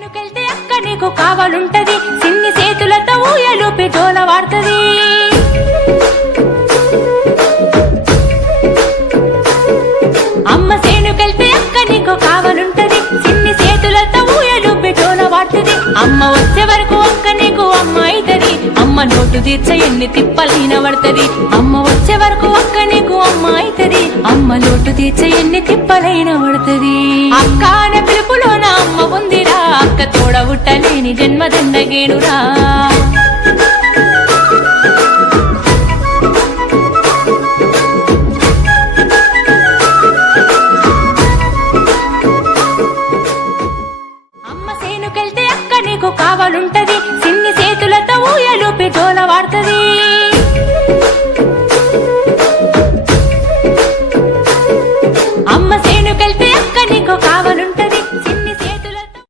సేనుకెళ్తే అక్క నీకు కావాలుంటది, సిన్ని చేతులతో ఊయలూపి జోల వాడుతది. అమ్మ సేనుకెళ్తే అక్క నీకు కావాలుంటది, సిన్ని చేతులతో ఊయలూపి జోల వాడుతది. అమ్మ వచ్చే వరకు అక్క నీకు అమ్మ అయితది, అమ్మ నోటు తీర్చ ఎన్ని తిప్పలైన పడుతది. అమ్మ వచ్చే వరకు అక్క నీకు అమ్మ అయితది, అమ్మ నోటు తీర్చ ఎన్ని తిప్పలైన పడుతది. అక్క అనే పిలుపులోన అమ్మ ఉందిరా, అక్క తోడబుట్టలేని జన్మదండగేనురా. అమ్మ సేనుకెళ్తే అక్క నీకు కావాలుంటది, సిన్ని చేతులతో ఊయలూపి జోల వాడుతది.